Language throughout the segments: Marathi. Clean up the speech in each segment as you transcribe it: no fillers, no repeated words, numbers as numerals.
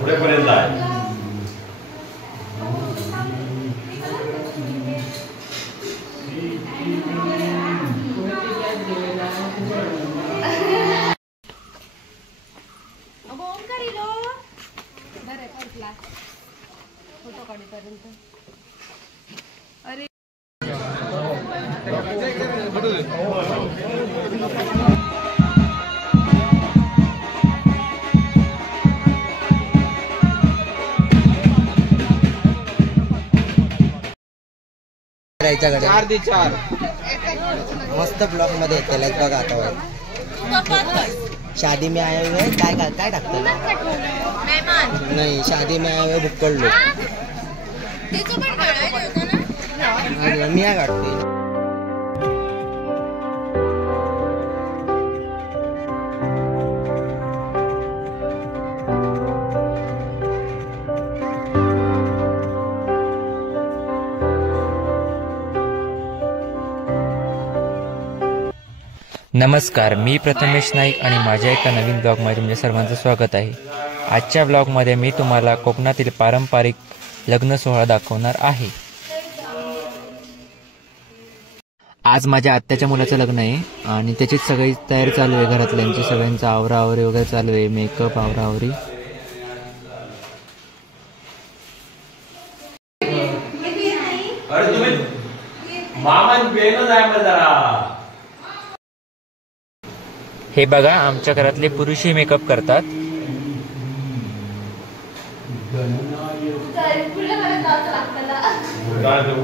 पुढेपर्यंत आहे. फोटो काढेपर्यंत अरे चार दे चार मस्त ब्लॉक मध्ये त्याला बघा आता शादी में आए हुए काय काय टाकतो नाही शादी में आए हुए बुक्कड लोक मी काय काढतोय. नमस्कार, मी प्रथमेश नाईक आणि माझ्या एका नवीन ब्लॉगमध्ये तुमच्या सर्वांचं स्वागत आहे. आजच्या ब्लॉगमध्ये मी तुम्हाला कोकणातील पारंपरिक लग्न सोहळा दाखवणार आहे. आज माझ्या आत्याच्या मुलाचं लग्न आहे आणि त्याचीच सगळी तयारी चालू आहे. घरातल्यांची सगळ्यांचा आवराआवरी वगैरे चालू आहे. मेकअप आवराआवरी. हे बघा, आमच्या घरातले पुरुषही मेकअप करतात.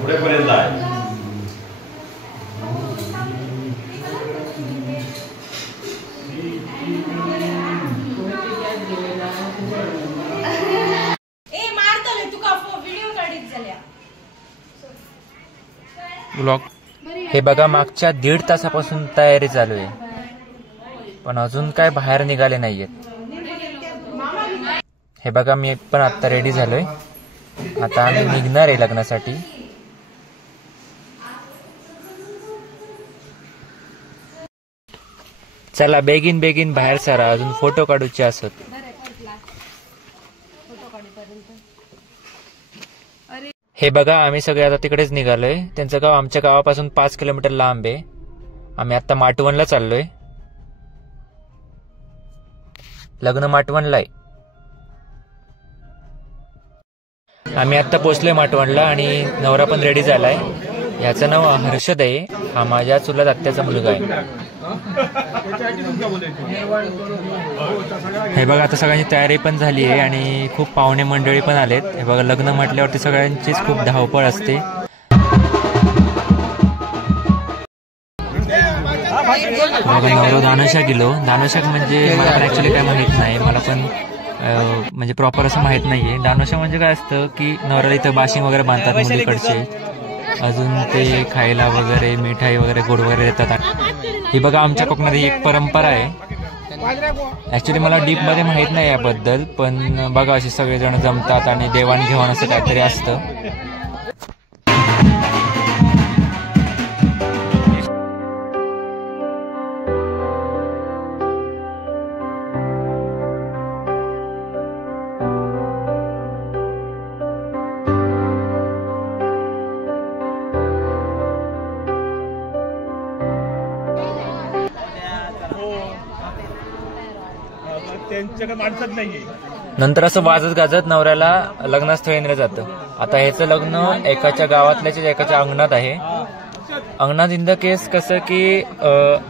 पुढेपर्यंत आहे. हे बघा, मागच्या 1.5 तासापासून तयारी चालू आहे, पण अजून काय बाहेर निघाले नाहीयेत. हे बघा, मी पण आता रेडी झालोय. आता आम्ही निघणार आहे लग्नासाठी. चला बेगीन बेगीन बाहेर सारा, अजून फोटो काढूचे असत. हे बघा, आम्ही सगळे आता तिकडेच निघालोय. त्यांचं गाव आमच्या गावापासून 5 किलोमीटर लांब आहे. आम्ही आता माटवणला चाललोय. लग्न माटवणला आहे. आम्ही आता पोचलोय माटवणला आणि नवरा पण रेडी झालाय. याचं नाव हर्षद आहे. हा माझ्या चुलत आत्याचा मुलगा आहे. हे बघा, आता सगळ्यांची तयारी पण झाली आहे आणि खूप पाहुणे मंडळी पण आलेत. हे बघा, लग्न म्हटल्यावरती सगळ्यांचीच खूप धावपळ असते. नवरा दानशाक गेलो. दानशाक म्हणजे मला पण ऍक्च्युली काय माहित नाही. मला पण म्हणजे प्रॉपर असं माहित नाहीये. दानोशा म्हणजे काय असतं की नवऱ्याला इथं बाशिंग वगैरे बांधतात मुलीकडचे. अजून ते खायला वगैरे मिठाई वगैरे गोड वगैरे देतात. ही बघा, आमच्या कोकणात ही एक परंपरा आहे. ऍक्च्युली मला डीप मध्ये माहित नाही याबद्दल, पण बघा असे सगळेजण जमतात आणि देवाणघेवाण असं काहीतरी असतं. नंतर असं वाजत गाजत नवऱ्याला लग्नस्थळी नेलं जातं. आता ह्याचं लग्न एकाच्या गावातल्याच एकाच्या अंगणात आहे. अंगणात इन द केस कसं की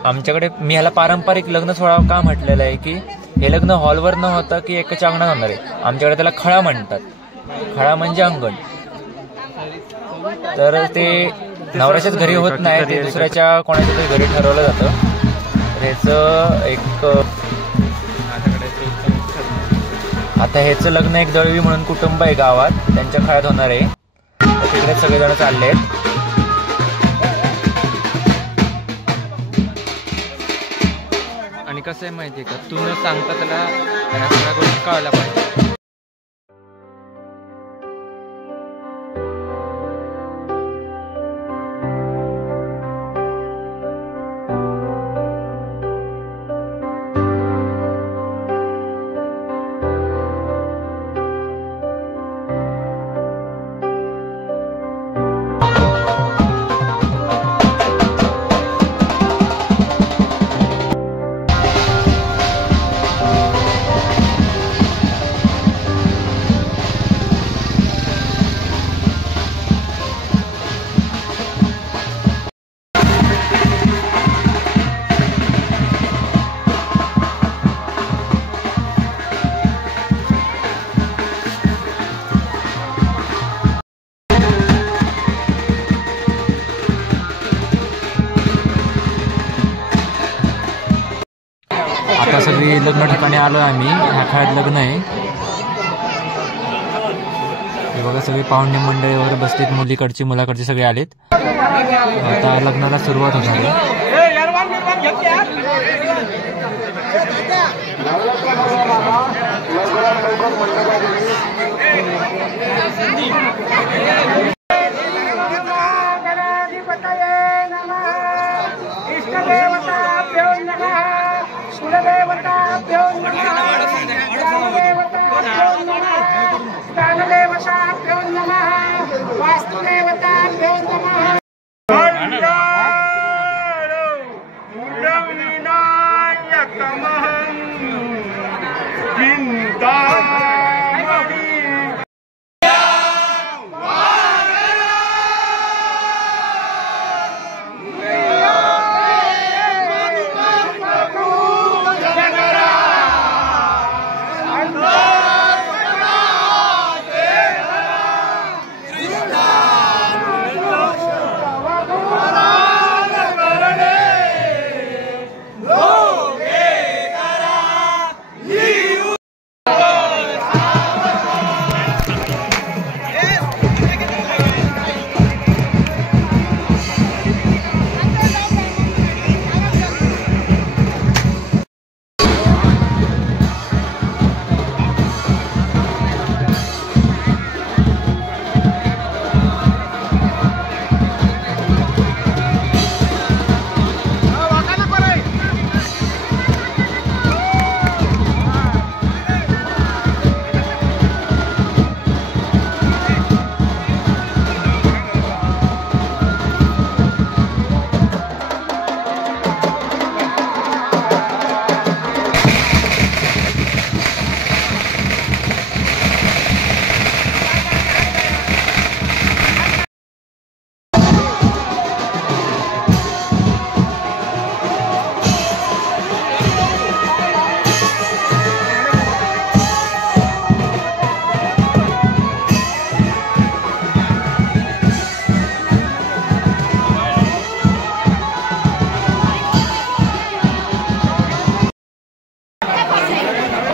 आमच्याकडे मी ह्याला पारंपरिक लग्न सोहळा का म्हटलेलं आहे की हे लग्न हॉलवर न होता की एकाच्या अंगणात होणार आहे. आमच्याकडे त्याला खळा म्हणतात. खळा म्हणजे अंगण. तर ते नवऱ्याच्याच घरी होत नाही, ते दुसऱ्याच्या कोणाच्या तरी घरी ठरवलं जातं. ह्याचं एक आता ह्याचं लग्न एक दळवी म्हणून कुटुंब आहे गावात, त्यांच्या खळ्यात होणार आहे. तिकडे सगळेजण चालले आहेत. आणि कसं आहे माहितीये का, तू न सांगता त्याला सगळ्या गोष्टी कळायला पाहिजे. लग्न ठिकाणी आलो आम्ही. ह्या काळात लग्न आहे. हे बघा सगळे पाहुणे मंडळी वगैरे बसलेत. मुलीकडचे मुलाकडचे सगळे आलेत. आता लग्नाला सुरुवात होणार आहे.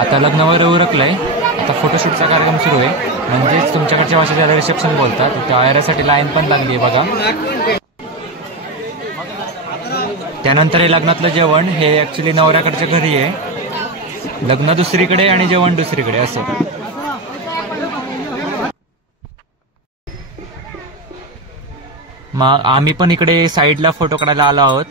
आता लग्न वगैरे उरकलंय. आता फोटोशूटचा कार्यक्रम सुरू आहे. म्हणजेच तुमच्याकडच्या भाषेत त्याला रिसेप्शन बोलतात. त्या आयरासाठी लाईन पण लागली आहे बघा. त्यानंतर हे लग्नातलं जेवण हे ऍक्च्युली नवऱ्याकडच्या घरी आहे. लग्न दुसरीकडे आणि जेवण दुसरीकडे असं. मग आम्ही पण इकडे साईडला फोटो काढायला आलो आहोत.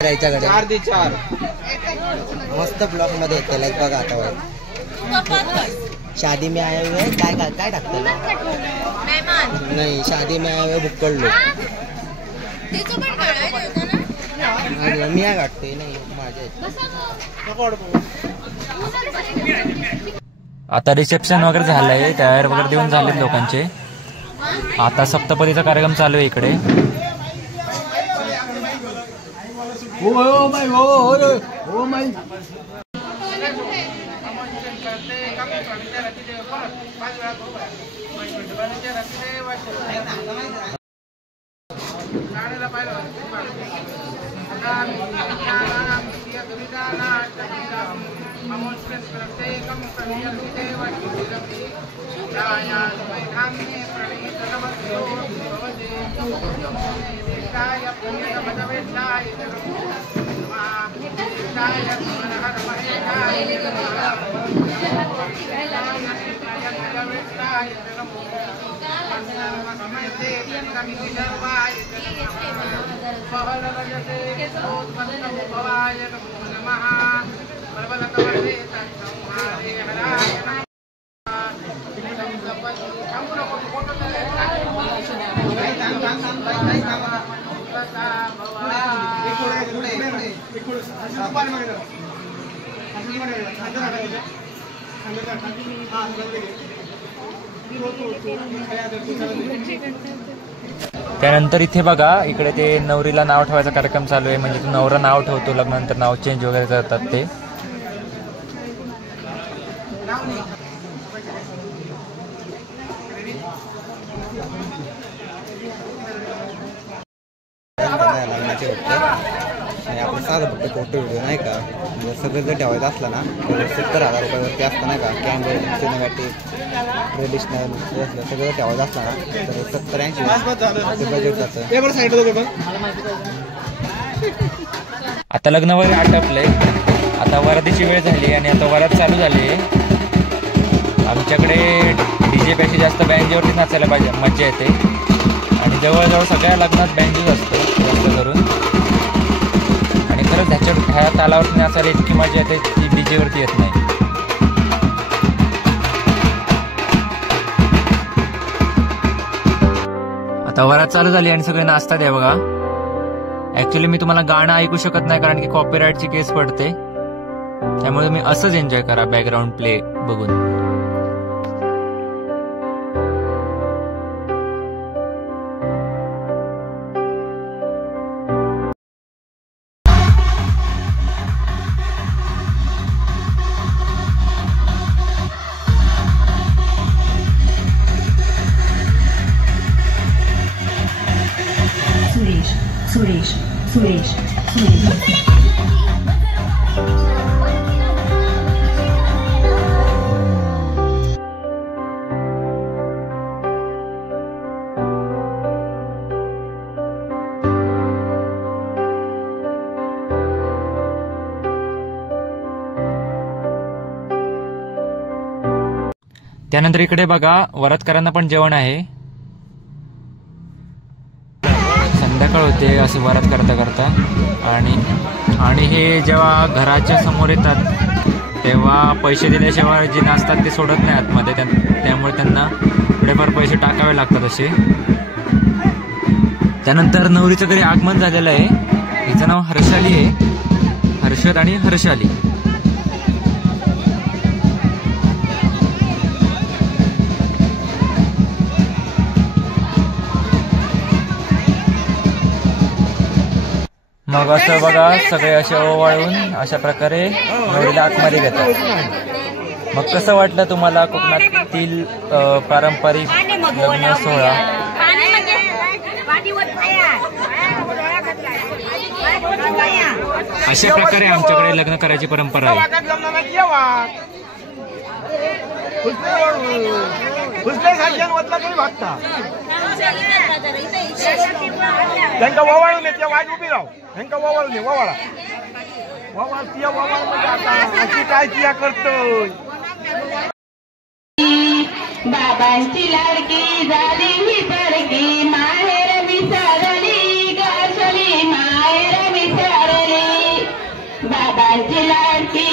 याच्याकडे 4 मस्त ब्लॉक मध्ये येते बघा. आता शादी में आए हुए काय काय टाकतं नाही. शादी में आए हुए बुक्कडलो मी काढतोय नाही माझ्या. आता रिसेप्शन वगैरे झालंय. तयार वगैरे देऊन झालेत लोकांचे. आता सप्तपदीचा कार्यक्रम चालू आहे इकडे. त्यानंतर इथे बघा इकडे ते नवरीला नाव ठेवायचा कार्यक्रम चालू आहे. म्हणजे नवरा नाव ठेवतो, लग्नानंतर नाव चेंज वगैरे करतात ते. फक्त आणि आपण साधं फक्त फोटो व्हिडिओ नाही का म्हणजे सगळं जर ठेवायचं असलं ना तर 70,000 रुपयावरती असतं नाही का कॅमेरे सिनेमॅटिक ट्रेडिशनल हे असलं सगळं ठेवायचं असलं ना तर 70-80 बजेट जातं. आता लग्न वगैरे आटपलंय, आता वरातीची वेळ झाली आणि आता वरात चालू झाली आहे. आमच्याकडे DJ पेक्षा जास्त बँजोवरती नाचायला पाहिजे, मजा येते. आणि जवळजवळ सगळ्या लग्नात बँजोच असतो जास्त करून. आणि खरंच ह्या तालावरती नाचायला इतकी मजा येते ती DJ वरती येत नाही. आता वरात चालू झाली आणि सगळे नाचतात आहे बघा. ऍक्च्युली मी तुम्हाला गाणं ऐकू शकत नाही कारण की कॉपीराईटची केस पडते, त्यामुळे मी असंच एन्जॉय करा बॅकग्राऊंड प्ले बघून. सुरेश सुरेश सुरेश त्यानंतर इकडे बघा वरातकरांना पण जेवण आहे. संध्याकाळ होते असे वरात करता करता. आणि हे जेव्हा घराच्या समोर येतात तेव्हा पैसे दिल्याशिवाय जे नाचतात ते सोडत नाही आतमध्ये, त्यामुळे त्यांना थोडेफार पैसे टाकावे लागतात असे. त्यानंतर नवरीचं घरी आगमन झालेलं आहे. हिचं नाव हर्षाली आहे, हर्षद आणि हर्षाली. मग असं बघा सगळे असे ओवाळून अशा प्रकारे नवरीला आतमध्ये घेतात. मग कसं वाटलं तुम्हाला कोकणातील पारंपरिक लग्न सोहळा? अशा प्रकारे आमच्याकडे लग्न करायची परंपरा आहे. त्यांना ववाळून येते वाज उभी राव त्यांना ववाळून ववाळा ववाळ तिया ववाळ म्हणजे आता अशी काय तिया करतोय. बाबांची लाडकी झाली ही परकी माहेर विसरली गासली माहेर विसरली बाबांची लाडकी